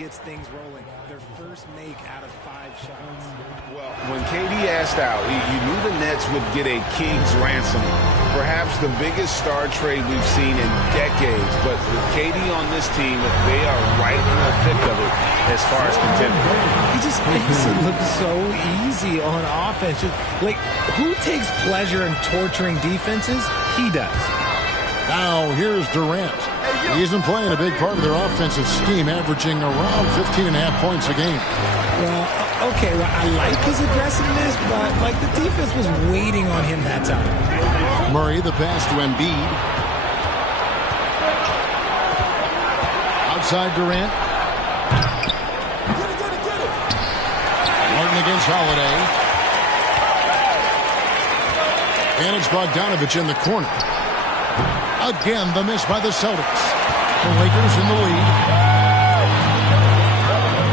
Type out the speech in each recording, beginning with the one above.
gets things rolling. Their first make out of 5 shots. Well, when KD asked out, you knew the Nets would get a king's ransom. Perhaps the biggest star trade we've seen in decades. But with KD on this team, they are right in the thick of it as far as contending. He just makes it look so easy on offense. Like, who takes pleasure in torturing defenses? He does. Now here's Durant. He isn't playing a big part of their offensive scheme, averaging around 15.5 points a game. Well, okay, I like his aggressiveness, but like the defense was waiting on him that time. Murray, the pass to Embiid. Outside Durant. Martin against Holiday. And it's Bogdanovich in the corner. Again, the miss by the Celtics. The Lakers in the lead.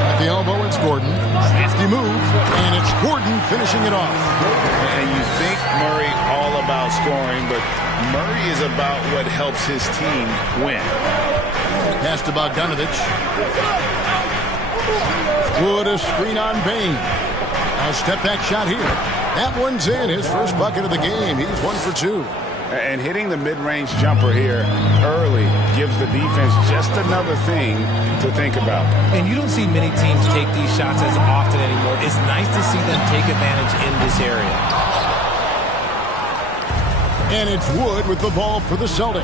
At the elbow, it's Gordon. Crafty move, and it's Gordon finishing it off. And you think Murray all about scoring, but Murray is about what helps his team win. Pass to Bogdanovich. Wood, a screen on Bain. A step-back shot here. That one's in. His first bucket of the game. He's 1 for 2. And hitting the mid-range jumper here early gives the defense just another thing to think about. And you don't see many teams take these shots as often anymore. It's nice to see them take advantage in this area. And it's Wood with the ball for the Celtics.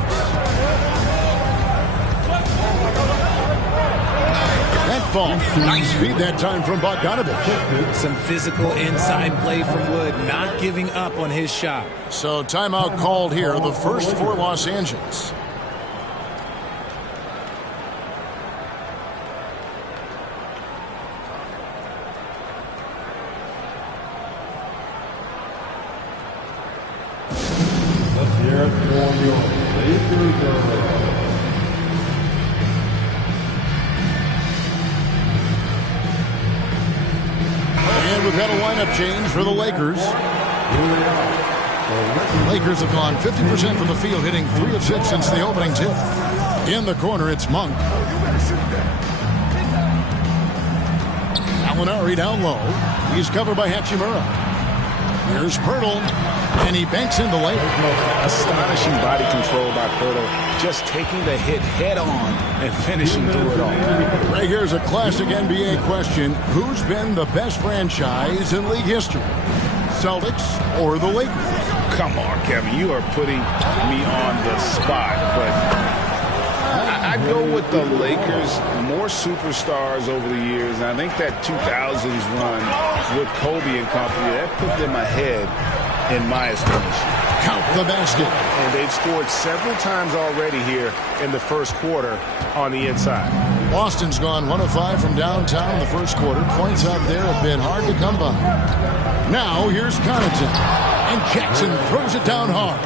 That ball. Nice feed that time from Bogdanovich. Some physical inside play from Wood, not giving up on his shot. So timeout called here, the first for Los Angeles. Let's hear it for your Lakers. And we've got a lineup change for the Lakers. Lakers have gone 50% from the field, hitting 3 of 6 since the opening tip. In the corner, it's Monk. Gallinari down low. He's covered by Hachimura. Here's Pirtle, and he banks in the lane. Astonishing body control by Pirtle, just taking the hit head on and finishing through it all. Right here's a classic NBA question. Who's been the best franchise in league history? Celtics or the Lakers? Come on, Kevin, you are putting me on the spot, but I'd go with the Lakers. More superstars over the years, and I think that 2000s run with Kobe and company, that put them ahead in my estimation. Count the basket. And they've scored several times already here in the first quarter on the inside. Boston's gone 1 of 5 from downtown in the first quarter. Points out there have been hard to come by. Now here's Connaughton, and Jackson throws it down hard.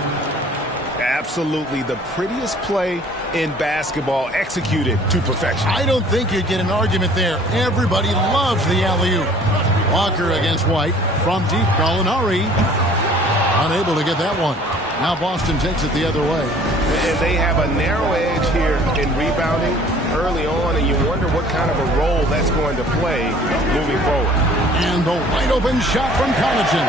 Absolutely the prettiest play in basketball, executed to perfection. I don't think you'd get an argument there. Everybody loves the alley-oop. Walker against White from deep. Gallinari unable to get that one. Now Boston takes it the other way. And they have a narrow edge here in rebounding early on, and you wonder what kind of a role that's going to play moving forward. And the wide-open shot from Connaughton.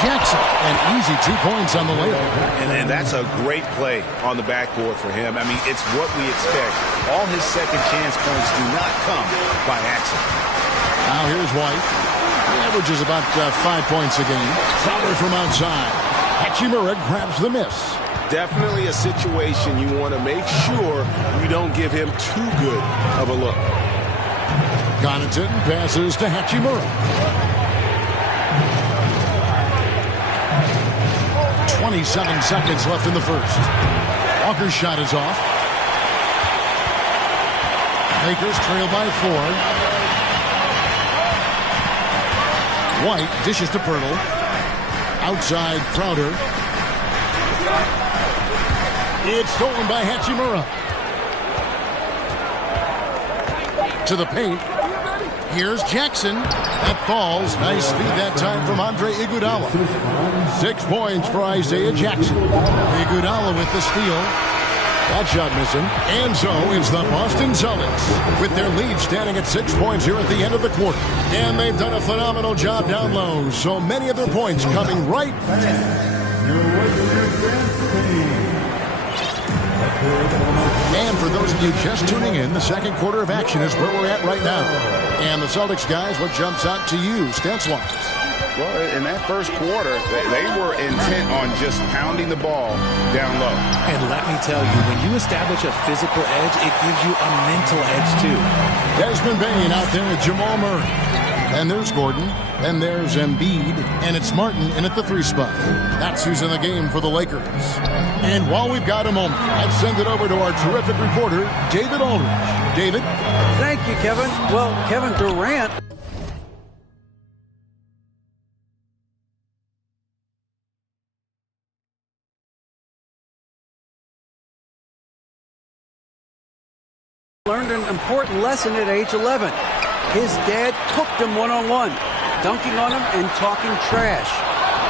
Jackson, an easy 2 points on the layup. And that's a great play on the backboard for him. I mean, it's what we expect. All his second chance points do not come by accident. Now here's White. He averages about 5 points a game. Crowder from outside. Hachimura grabs the miss. Definitely a situation you want to make sure you don't give him too good of a look. Connaughton passes to Hachimura. 27 seconds left in the first. Walker's shot is off. Lakers trail by 4. White dishes to Pirtle. Outside Crowder. It's stolen by Hachimura. To the paint. Here's Jackson. That falls. Nice feed that time from Andre Iguodala. 6 points for Isaiah Jackson. Iguodala with the steal. That shot missing. And so it's the Boston Celtics with their lead standing at 6 points here at the end of the quarter. And they've done a phenomenal job down low. So many of their points coming right. And for those of you just tuning in, the second quarter of action is where we're at right now. And the Celtics guys, what jumps out to you, stats-wise? Well, in that first quarter, they were intent on just pounding the ball down low. And let me tell you, when you establish a physical edge, it gives you a mental edge, too. Desmond Bain out there with Jamal Murray. And there's Gordon. And there's Embiid. And it's Martin in at the 3 spot. That's who's in the game for the Lakers. And while we've got a moment, let's send it over to our terrific reporter, David Aldridge. David? Thank you, Kevin. Well, Kevin Durant learned an important lesson at age 11. His dad cooked him one-on-one, dunking on him and talking trash.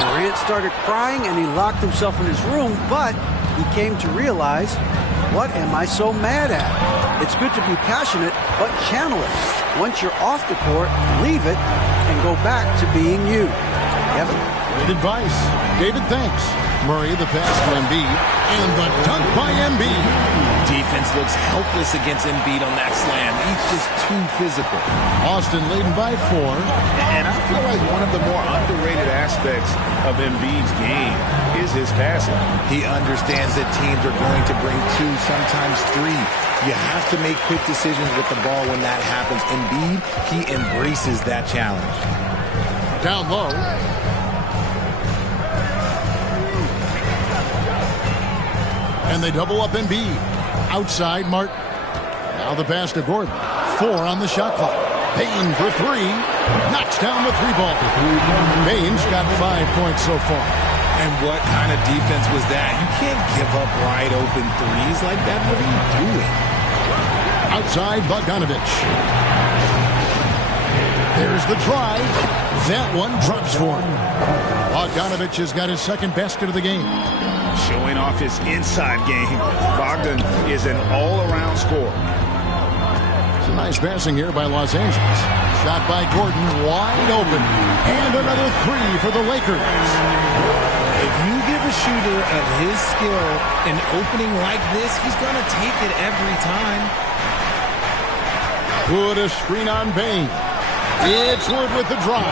Durant started crying and he locked himself in his room, but he came to realize, what am I so mad at? It's good to be passionate, but channel it. Once you're off the court, leave it and go back to being you. Kevin? Great advice. David, thanks. Murray, the pass to Embiid, and the dunk by Embiid. Defense looks helpless against Embiid on that slam. He's just too physical. Austin leading by 4. And I feel like one of the more underrated aspects of Embiid's game is his passing. He understands that teams are going to bring 2, sometimes 3. You have to make quick decisions with the ball when that happens. Embiid, he embraces that challenge. Down low. And they double up Embiid. Outside, Martin. Now the pass to Gordon. 4 on the shot clock. Bain for 3. Knocks down the 3-ball. Bain's got 5 points so far. And what kind of defense was that? You can't give up wide open threes like that. What are you doing? Outside, Bogdanovich. There's the drive. That one drops for him. Bogdanovich has got his second basket of the game. Showing off his inside game. Bogdan is an all-around scorer. It's a nice passing here by Los Angeles. Shot by Gordon, wide open. And another 3 for the Lakers. If you give a shooter of his skill an opening like this, he's going to take it every time. Put a screen on Bain. It's Wood with the drive.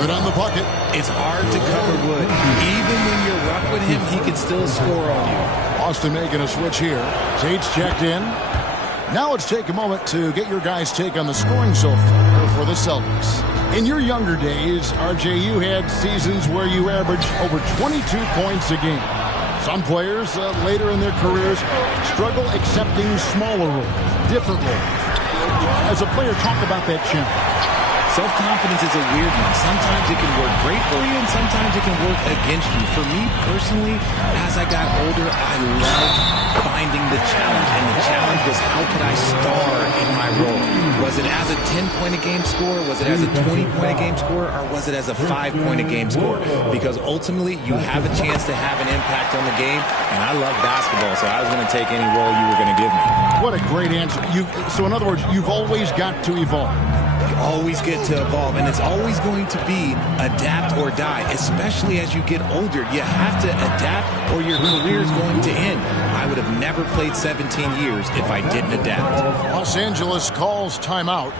Good on the bucket. It's hard to cover Wood. Even when you're rough with him, he can still score on you. Austin making a switch here. Tate's checked in. Now let's take a moment to get your guys' take on the scoring so far for the Celtics. In your younger days, RJ, you had seasons where you averaged over 22 points a game. Some players later in their careers struggle accepting smaller roles, different roles. As a player, talk about that challenge. Self-confidence is a weird one. Sometimes it can work great for you, and sometimes it can work against you. For me, personally, as I got older, I loved finding the challenge. And the challenge was, how could I star in my role? Was it as a 10-point-a-game scorer? Was it as a 20-point-a-game scorer? Or was it as a 5-point-a-game scorer? Because ultimately, you have a chance to have an impact on the game. And I love basketball, so I was going to take any role you were going to give me. What a great answer. So in other words, you've always got to evolve. You always get to evolve, and it's always going to be adapt or die, especially as you get older. You have to adapt or your career is going to end. I would have never played 17 years if I didn't adapt. Los Angeles calls timeout.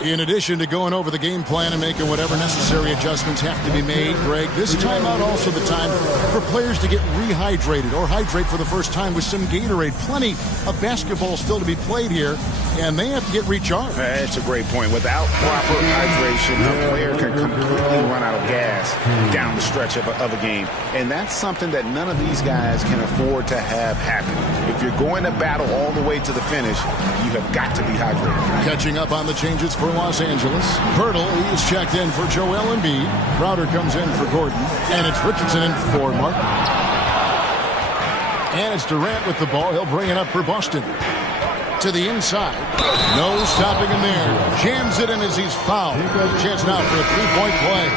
In addition to going over the game plan and making whatever necessary adjustments have to be made, Greg, this timeout also the time for players to get rehydrated or hydrate for the first time with some Gatorade. Plenty of basketball still to be played here, and they have to get recharged. That's a great point. Without proper hydration, a player can completely run out of gas down the stretch of a game. And that's something that none of these guys can afford to have happen. If you're going to battle all the way to the finish, you have got to be hydrated. Catching up on the changes for Los Angeles. Pirtle, he's checked in for Joel Embiid. Crowder comes in for Gordon. And it's Richardson in for Martin. And it's Durant with the ball. He'll bring it up for Boston. To the inside. No stopping him there. Jams it in as he's fouled. Chance now for a 3-point play.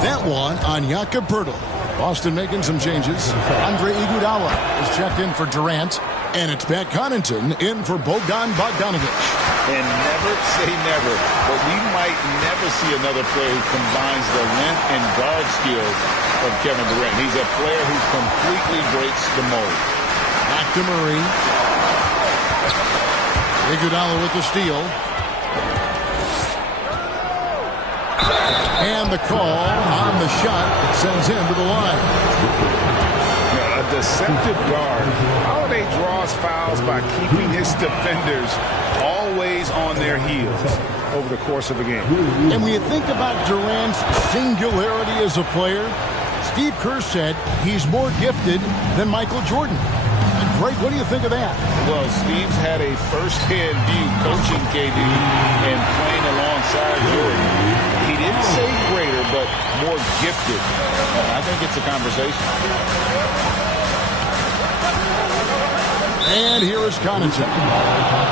That one on Jakob Pirtle. Boston making some changes. Andre Iguodala is checked in for Durant. And it's Pat Connaughton in for Bogdan Bogdanovic. And never say never, but we might never see another player who combines the length and guard skills of Kevin Durant. He's a player who completely breaks the mold. Back to Murray. Iguodala with the steal. And the call on the shot sends him to the line. A deceptive guard. Holiday draws fouls by keeping his defenders always on their heels over the course of the game. And when you think about Durant's singularity as a player, Steve Kerr said he's more gifted than Michael Jordan. Greg, what do you think of that? Well, Steve's had a first-hand view coaching KD and playing alongside Jordan. He didn't say greater, but more gifted. I think it's a conversation. And here is Connaughton.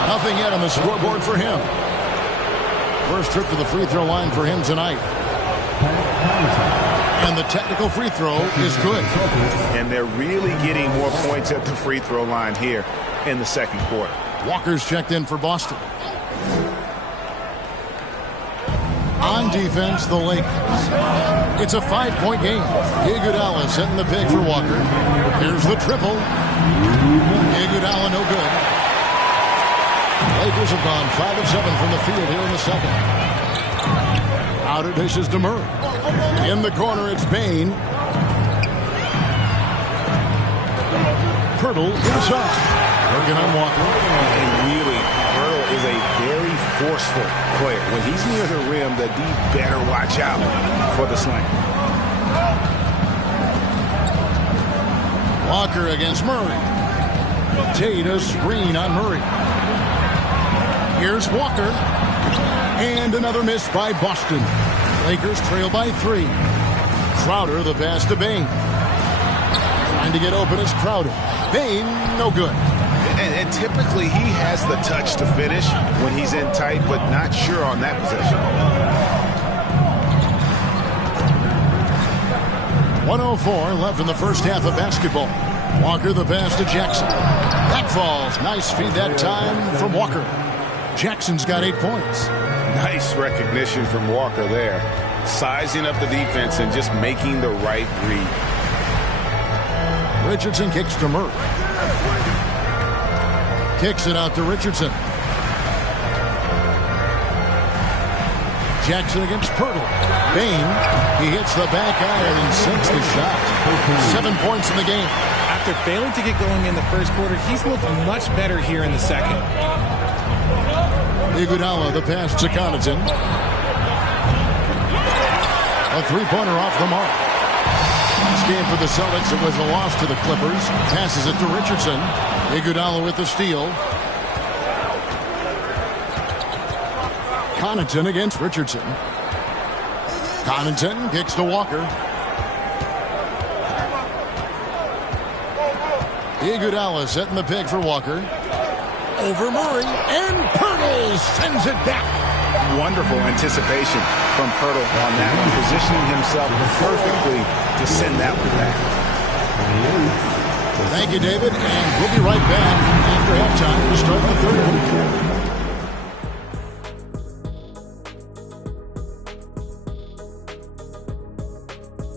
Nothing yet on the scoreboard for him. First trip to the free throw line for him tonight. And the technical free throw is good. And they're really getting more points at the free throw line here in the second quarter. Walker's checked in for Boston. On defense, the Lakers. It's a 5-point game. Iguodala setting the pick for Walker. Here's the triple. Iguodala no good. Lakers have gone 5 of 7 from the field here in the second. Out it dishes to Murray. In the corner, it's Bain. Pirtle inside. Working on Walker. And really, Pirtle is a very forceful player. When he's near the rim, the D better watch out for the slam. Walker against Murray. Tate a screen on Murray. Here's Walker. And another miss by Boston. Lakers trail by 3. Crowder the pass to Bain. Trying to get open is Crowder. Bain no good. And typically he has the touch to finish when he's in tight, but not sure on that possession. 1:04 left in the first half of basketball. Walker the pass to Jackson. That falls. Nice feed that time from Walker. Jackson's got 8 points. Nice recognition from Walker there. Sizing up the defense and just making the right read. Richardson kicks to Murray. Kicks it out to Richardson. Jackson against Pirtle. Bain, he hits the back iron and sinks the shot. 7 points in the game. After failing to get going in the first quarter, he's looked much better here in the second. Iguodala the pass to Connaughton. A three-pointer off the mark. This game for the Celtics, it was a loss to the Clippers. Passes it to Richardson. Iguodala with the steal. Connaughton against Richardson. Connaughton kicks to Walker. Iguodala setting the pick for Walker. Over Murray, and Pirtle sends it back. Wonderful anticipation from Pirtle on that one, positioning himself perfectly to send that one back. Thank you, David, and we'll be right back after halftime to start the third quarter.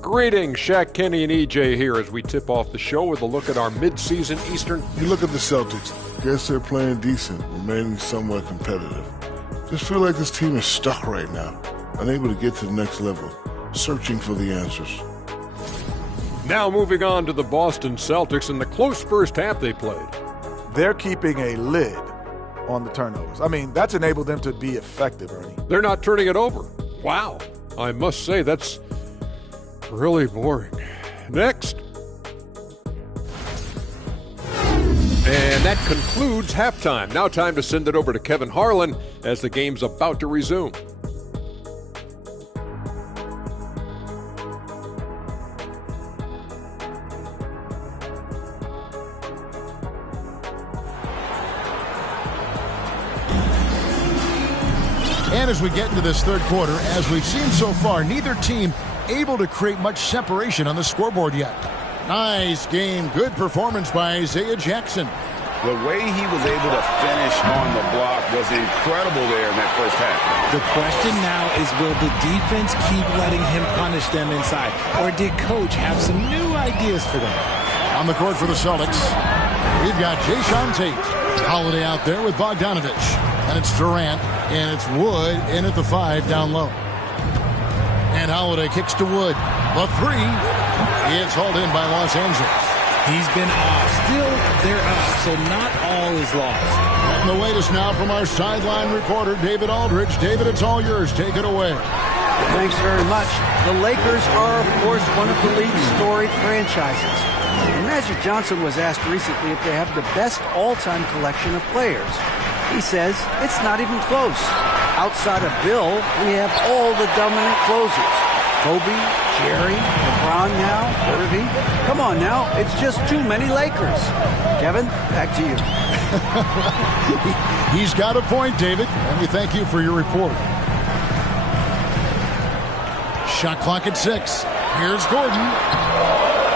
Greetings, Shaq, Kenny, and EJ here as we tip off the show with a look at our mid-season Eastern. You look at the Celtics. Guess they're playing decent, remaining somewhat competitive. Just feel like this team is stuck right now, unable to get to the next level, searching for the answers. Now moving on to the Boston Celtics and the close first half they played. They're keeping a lid on the turnovers. I mean, that's enabled them to be effective, Ernie. They're not turning it over. Wow. I must say, that's really boring. Next. And that concludes halftime. Now time to send it over to Kevin Harlan as the game's about to resume. And as we get into this third quarter, as we've seen so far, neither team able to create much separation on the scoreboard yet. Nice game. Good performance by Isaiah Jackson. The way he was able to finish on the block was incredible there in that first half. The question now is, will the defense keep letting him punish them inside? Or did Coach have some new ideas for them? On the court for the Celtics, we've got Jason Tate. Holiday out there with Bogdanovich. And it's Durant, and it's Wood in at the 5 down low. And Holiday kicks to Wood. The 3. It's hauled in by Los Angeles. He's been off. Still, they're up, so not all is lost. And the latest now from our sideline reporter, David Aldridge. David, it's all yours. Take it away. Thanks very much. The Lakers are, of course, one of the league's storied franchises. And Magic Johnson was asked recently if they have the best all-time collection of players. He says it's not even close. Outside of Bill, we have all the dominant closers. Kobe, Jerry, LeBron now, Irving. Come on now, it's just too many Lakers. Kevin, back to you. He's got a point, David, and we thank you for your report. Shot clock at 6. Here's Gordon.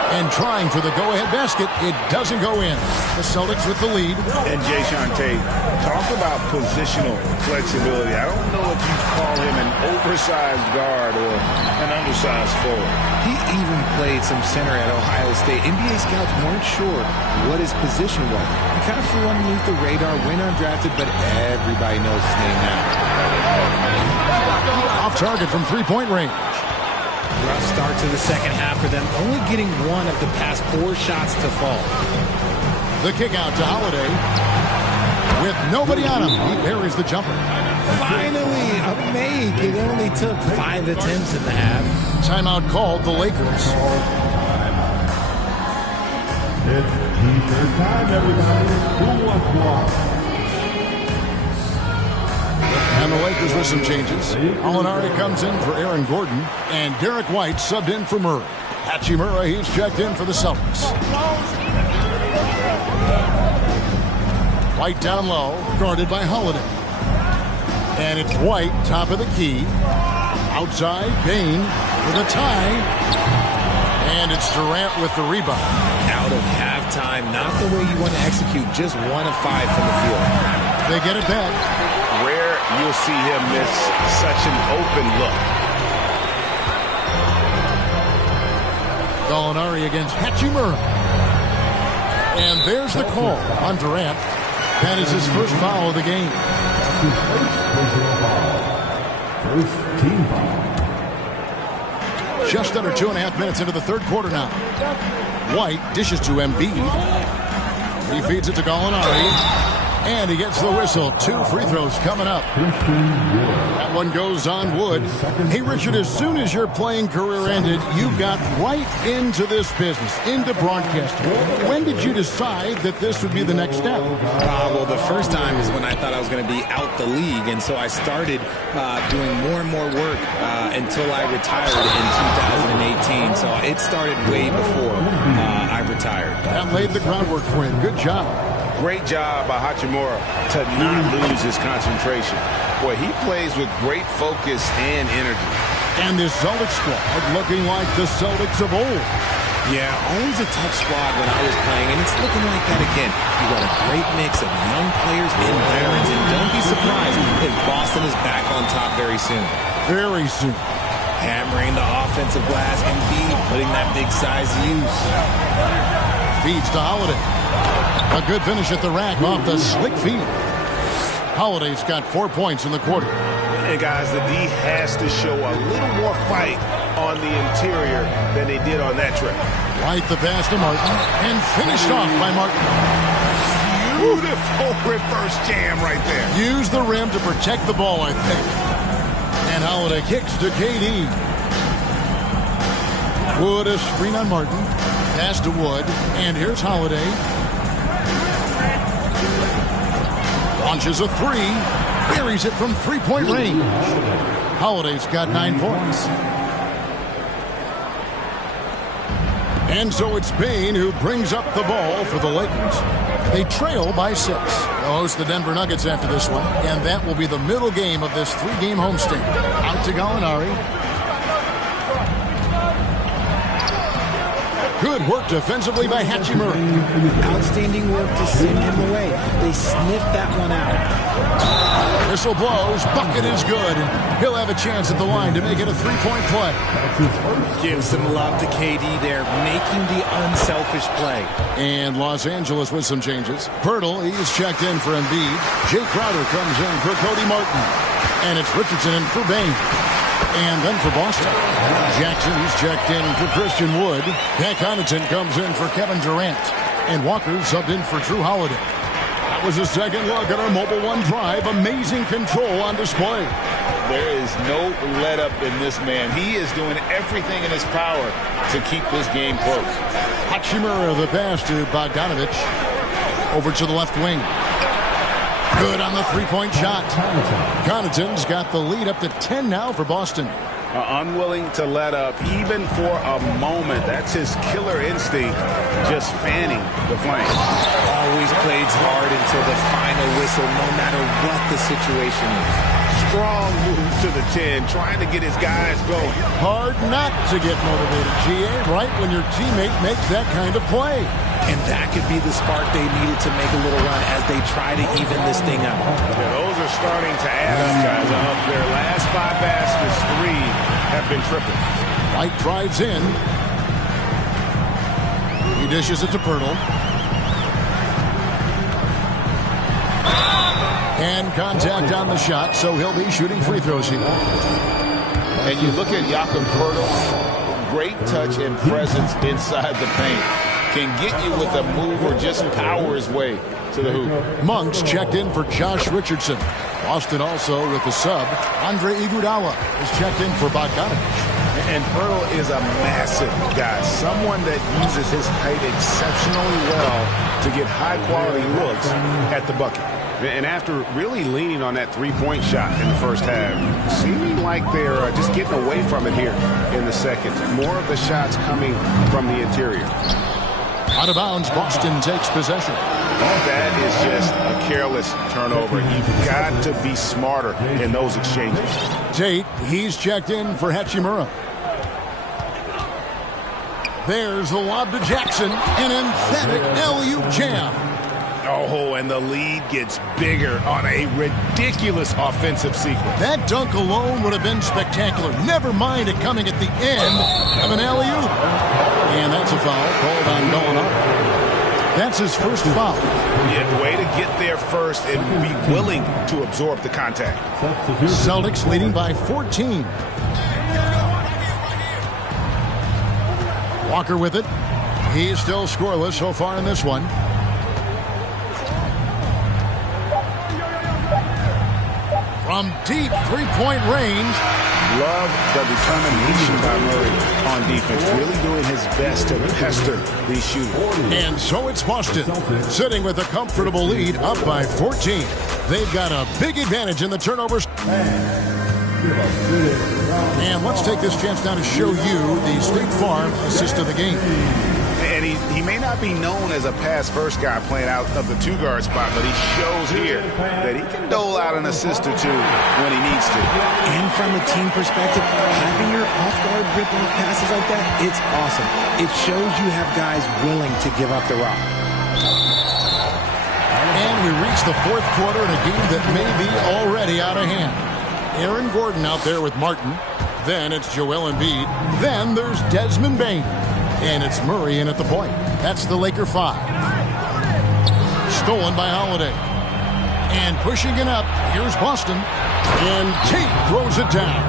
And trying for the go-ahead basket, it doesn't go in. The Celtics with the lead. And Jason Tate, talk about positional flexibility. I don't know if you call him an oversized guard or an undersized forward. He even played some center at Ohio State. NBA scouts weren't sure what his position was. He kind of flew underneath the radar, went undrafted, but everybody knows his name now. Off target from three-point range. Rough start to the second half for them, only getting one of the past 4 shots to fall. The kick out to Holiday. With nobody on him, he buries the jumper. Finally, a make. It only took 5 attempts in the half. Timeout called the Lakers. It's teaser time, everybody. Who wants to walk? And the Lakers with some changes. Alinari comes in for Aaron Gordon, and Derek White subbed in for Murray. Hachimura, he's checked in for the Celtics. White down low, guarded by Holiday. And it's White, top of the key. Outside, Bain for the tie. And it's Durant with the rebound. Out of halftime, not the way you want to execute, just 1 of 5 from the field. They get it back. Rare you'll see him miss such an open look. Gallinari against Hachimura. And there's the call on Durant. That is his first foul of the game. First team foul. Just under 2.5 minutes into the third quarter now. White dishes to Embiid. He feeds it to Gallinari. And he gets the whistle. 2 free throws coming up. That one goes on Wood. Hey, Richard, as soon as your playing career ended, you got right into this business, into broadcasting. When did you decide that this would be the next step? Well, the first time is when I thought I was going to be out the league, and so I started doing more and more work until I retired in 2018. So it started way before I retired. That laid the groundwork for him. Good job. Great job by Hachimura to not lose his concentration. Boy, he plays with great focus and energy. And this Celtics squad looking like the Celtics of old. Yeah, always a tough squad when I was playing, and it's looking like that again. You got a great mix of young players and veterans, and don't be surprised if Boston is back on top very soon. Very soon. Hammering the offensive glass and putting that big size to use. Feeds to Holiday. A good finish at the rack off the slick feed. Holiday's got 4 points in the quarter. And guys, the D has to show a little more fight on the interior than they did on that trip. Right the pass to Martin and finished off by Martin. Beautiful reverse jam right there. Use the rim to protect the ball, I think. And Holiday kicks to KD. Wood a screen on Martin. Pass to Wood. And here's Holiday. Launches a 3. Buries it from 3-point range. Holiday's got 9 points. And so it's Bain who brings up the ball for the Lakers. They trail by 6. They'll host the Denver Nuggets after this one, and that will be the middle game of this 3-game homestand. Out to Gallinari. Good work defensively by Hachimura. Outstanding work to send him away. They sniffed that one out. Whistle blows. Bucket is good. And he'll have a chance at the line to make it a three-point play. Give some love to KD there, making the unselfish play. And Los Angeles with some changes. Pirtle, he's checked in for Embiid. Jay Crowder comes in for Cody Martin. And it's Richardson in for Bain. And then for Boston, Jackson, he's checked in for Christian Wood. Pat Connaughton comes in for Kevin Durant. And Walker subbed in for Drew Holiday. That was a second look at our Mobile One Drive. Amazing control on display. There is no let-up in this man. He is doing everything in his power to keep this game close. Hachimura, the pass to Bogdanovich. Over to the left wing. Good on the three-point shot. Connaughton's got the lead up to 10 now for Boston. Unwilling to let up even for a moment. That's his killer instinct, just fanning the flame. Always plays hard until the final whistle, no matter what the situation is. Strong move to the 10, trying to get his guys going. Hard not to get motivated, GA, right when your teammate makes that kind of play. And that could be the spark they needed to make a little run as they try to even this thing out. Yeah, those are starting to add up, guys. Of their last 5 baskets, 3 have been triple. White drives in. He dishes it to Pirtle. And contact on the shot, so he'll be shooting free throws here. And you look at Jakob Pirtle, great touch and presence inside the paint. Can get you with a move or just power his way to the hoop. Monks checked in for Josh Richardson. Boston also with the sub. Andre Iguodala is checked in for Bogdanovich. And Pirtle is a massive guy, someone that uses his height exceptionally well to get high-quality looks at the bucket. And after really leaning on that three-point shot in the first half, seeming like they're just getting away from it here in the second. More of the shots coming from the interior. Out of bounds, Boston takes possession. That is just a careless turnover. You've got to be smarter in those exchanges. Tate, he's checked in for Hachimura. There's the lob to Jackson. An emphatic alley-oop jam. Oh, and the lead gets bigger on a ridiculous offensive sequence. That dunk alone would have been spectacular. Never mind it coming at the end of an alley-oop. And that's a foul called on Gallinari. That's his first foul. Yeah, way to get there first and be willing to absorb the contact. Celtics leading by 14. Walker with it. He's still scoreless so far in this one. From deep three-point range. Love the determination by Murray on defense. Really doing his best to pester these shooters. And so it's Boston, sitting with a comfortable lead up by 14. They've got a big advantage in the turnovers. And let's take this chance now to show you the State Farm assist of the game. And he may not be known as a pass-first guy playing out of the two-guard spot, but he shows here that he can dole out an assist or two when he needs to. And from a team perspective, having your off-guard rip-off passes like that, it's awesome. It shows you have guys willing to give up the rock. And we reach the fourth quarter in a game that may be already out of hand. Aaron Gordon out there with Martin. Then it's Joel Embiid. Then there's Desmond Bain. And it's Murray in at the point. That's the Laker 5. Stolen by Holiday. And pushing it up, here's Boston. And Tate throws it down.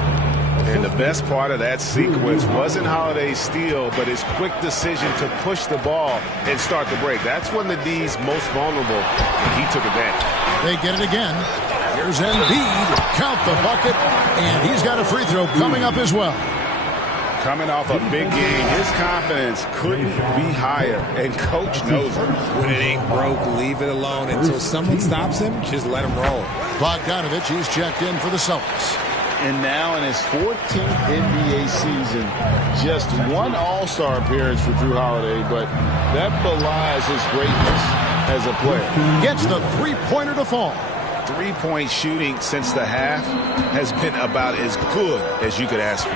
And the best part of that sequence wasn't Holiday's steal, but his quick decision to push the ball and start the break. That's when the D's most vulnerable, and he took advantage. They get it again. Here's Embiid. Count the bucket. And he's got a free throw coming up as well. Coming off a big game, his confidence couldn't be higher, and Coach knows it. When it ain't broke, leave it alone. Until someone stops him, just let him roll. Bogdanovich, he's checked in for the Celtics. And now in his 14th NBA season, just one All-Star appearance for Drew Holiday, but that belies his greatness as a player. Gets the three-pointer to fall. Three-point shooting since the half has been about as good as you could ask for.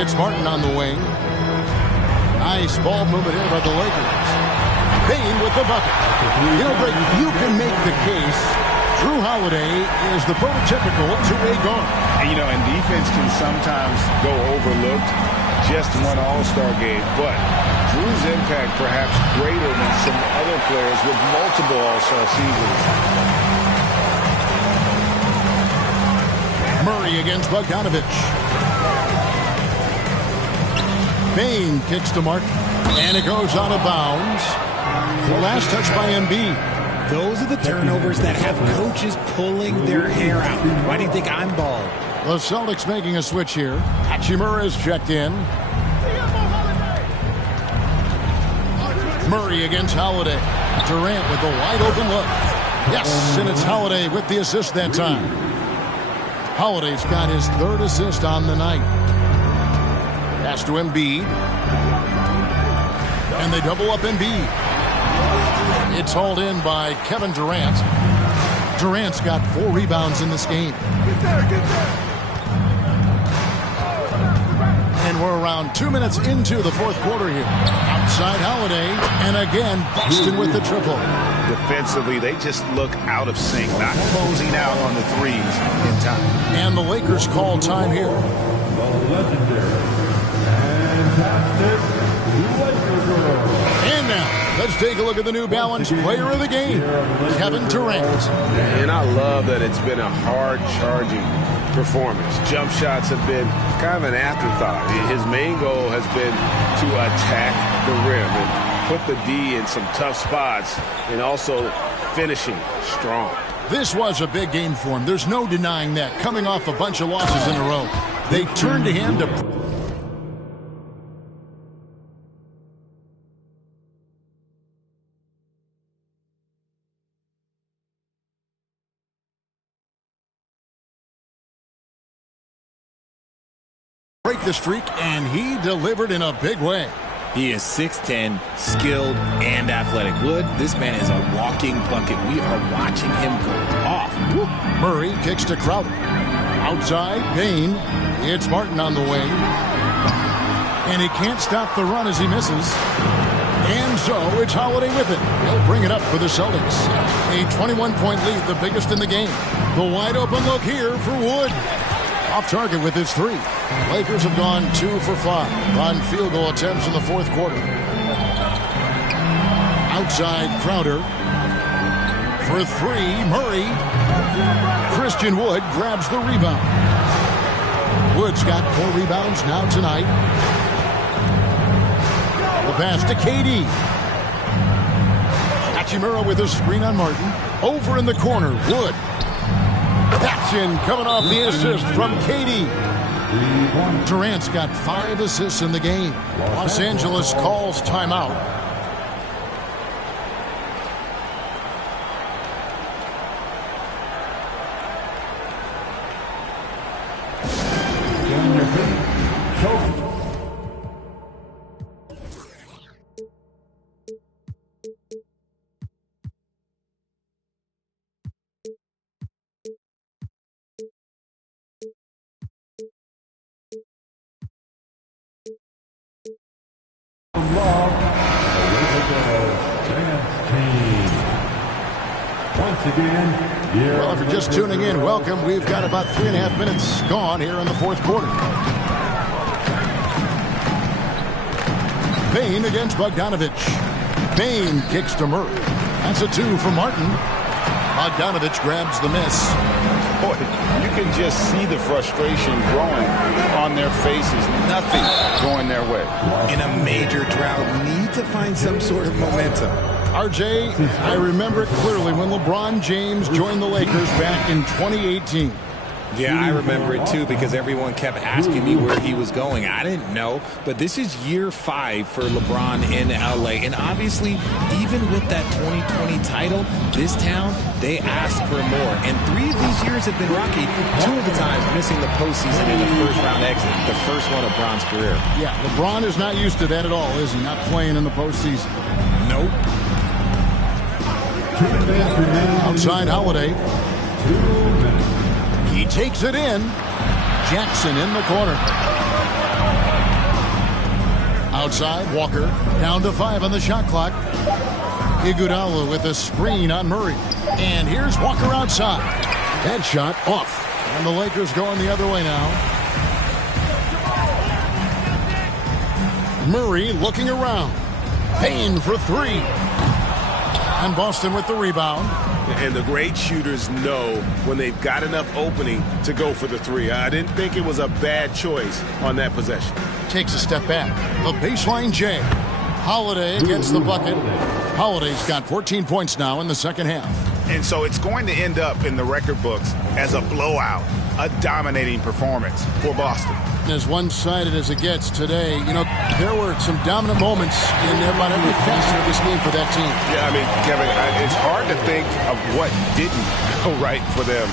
It's Martin on the wing. Nice ball movement here by the Lakers. Payne with the bucket. You know, Greg, you can make the case Drew Holiday is the prototypical two-way guard. And defense can sometimes go overlooked. Just one All-Star game, but Drew's impact perhaps greater than some other players with multiple All-Star seasons. Murray against Bogdanovich. Payne kicks to Martin, and it goes out of bounds. The last touch by Embiid. Those are the turnovers that have coaches pulling their hair out. Why do you think I'm bald? The Celtics making a switch here. Hachimura is checked in. Murray against Holiday. Durant with a wide open look. Yes, and it's Holiday with the assist that time. Holiday's got his third assist on the night. Pass to Embiid. And they double up Embiid. It's hauled in by Kevin Durant. Durant's got 4 rebounds in this game. Get there. And we're around 2 minutes into the fourth quarter here. Outside Holiday, and again, Boston with the triple. Defensively, they just look out of sync, not closing out on the threes in time. And the Lakers call time here. The legendary, fantastic Laker girl. And now, let's take a look at the New Balance player of the game, Kevin Durant. And I love that it's been a hard-charging performance. Jump shots have been kind of an afterthought. His main goal has been to attack the rim and put the D in some tough spots and also finishing strong. This was a big game for him. There's no denying that. Coming off a bunch of losses in a row, they turned to him to break the streak, and he delivered in a big way. He is 6'10", skilled, and athletic. Wood, this man is a walking bucket. We are watching him go off. Woo. Murray kicks to Crowder. Outside, Payne. It's Martin on the wing. And he can't stop the run as he misses. And so it's Holiday with it. He'll bring it up for the Celtics. A 21-point lead, the biggest in the game. The wide open look here for Wood. Off target with his 3. Lakers have gone 2 for 5 on field goal attempts in the fourth quarter. Outside Crowder. For 3, Murray. Christian Wood grabs the rebound. Wood's got 4 rebounds now tonight. The pass to KD. Hachimura with a screen on Martin. Over in the corner, Wood. That's in, coming off the assist from KD. Durant's got 5 assists in the game. Los Angeles calls timeout. Well, if you're just tuning in, welcome. We've got about 3.5 minutes gone here in the fourth quarter. Payne against Bogdanovich. Payne kicks to Murray. That's a 2 for Martin. Bogdanovich grabs the miss. Boy, you can just see the frustration growing on their faces. Nothing going their way. In a major drought, need to find some sort of momentum. RJ, I remember it clearly when LeBron James joined the Lakers back in 2018. Yeah, I remember it too because everyone kept asking me where he was going. I didn't know, but this is year 5 for LeBron in LA. And obviously, even with that 2020 title, this town, they asked for more. And 3 of these years have been rocky. 2 of the times missing the postseason in the first-round exit, the first one of Bron's career. Yeah, LeBron is not used to that at all, is he? Not playing in the postseason. Nope. Outside Holiday. He takes it in. Jackson in the corner. Outside, Walker down to 5 on the shot clock. Iguodala with a screen on Murray. And here's Walker outside. That shot off. And the Lakers going the other way now. Murray looking around. Payne for 3. And Boston with the rebound. And the great shooters know when they've got enough opening to go for the 3. I didn't think it was a bad choice on that possession. Takes a step back. The baseline J. Holiday against the bucket. Holiday's got 14 points now in the second half. And so it's going to end up in the record books as a blowout, a dominating performance for Boston. As one-sided as it gets today, you know, there were some dominant moments in about every facet of this game for that team. Yeah, I mean, Kevin, it's hard to think of what didn't go right for them.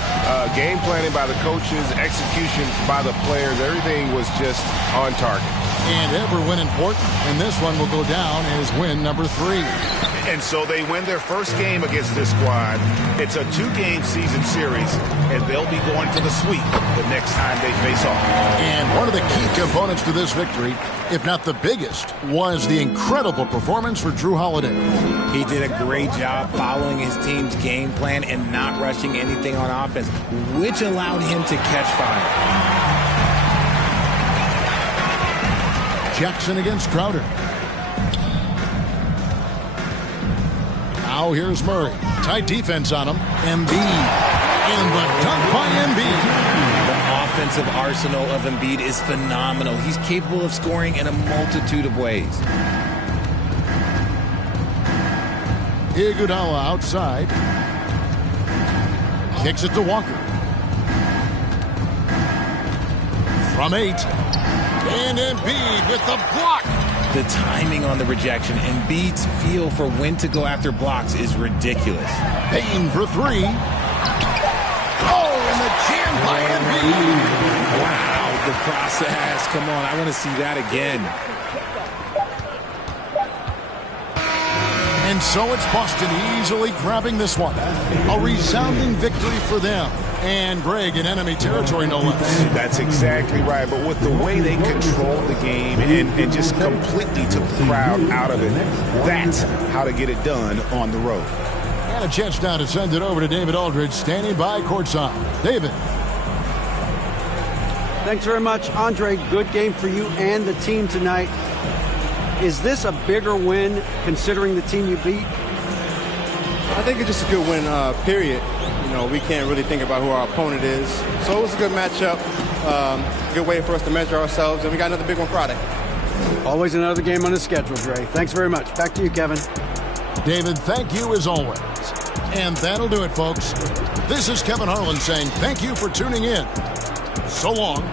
Game planning by the coaches, execution by the players, everything was just on target. And ever win important, and this one will go down as win number 3. And so they win their first game against this squad. It's a 2-game season series, and they'll be going for the sweep the next time they face off. And one of the key components to this victory, if not the biggest, was the incredible performance for Drew Holiday. He did a great job following his team's game plan and not rushing anything on offense, which allowed him to catch fire. Jackson against Crowder. Now here's Murray. Tight defense on him. Embiid. And the dunk by Embiid. The offensive arsenal of Embiid is phenomenal. He's capable of scoring in a multitude of ways. Iguodala outside. Kicks it to Walker. From 8. And Embiid with the block. The timing on the rejection, Embiid's feel for when to go after blocks is ridiculous. Payne for 3. Oh, and the jam by Embiid. Wow, the process. Come on, I want to see that again. And so it's Boston easily grabbing this one. A resounding victory for them. And Greg in enemy territory, no less. That's exactly right. But with the way they controlled the game and just completely took the crowd out of it, that's how to get it done on the road. And a chance now to send it over to David Aldridge, standing by courtside. David. Thanks very much, Andre. Good game for you and the team tonight. Is this a bigger win considering the team you beat? I think it's just a good win, period. You know, we can't really think about who our opponent is. So it was a good matchup, good way for us to measure ourselves, and we got another big one Friday. Always another game on the schedule, Dre. Thanks very much. Back to you, Kevin. David, thank you as always. And that'll do it, folks. This is Kevin Harlan saying thank you for tuning in. So long.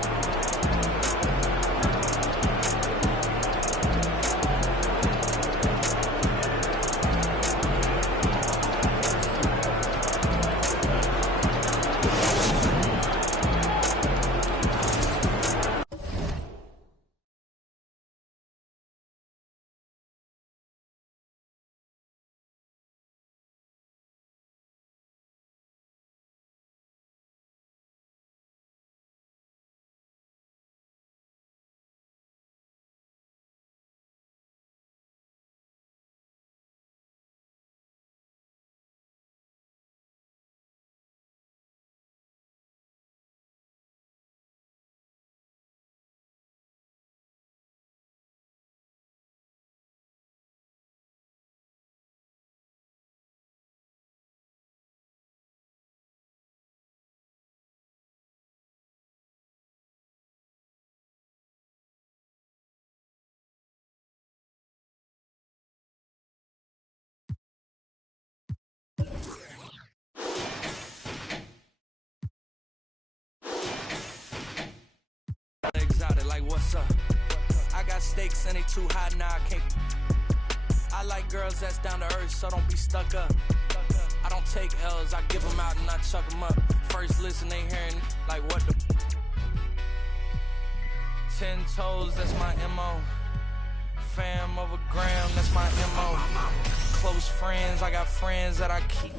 Exotic, like what's up? I got stakes and they too high now, I can't. I like girls that's down to earth, so don't be stuck up. I don't take L's, I give them out and I chuck them up. First listen, they hearing like what the 10 toes, that's my MO. Fam over gram, that's my MO. Close friends, I got friends that I keep.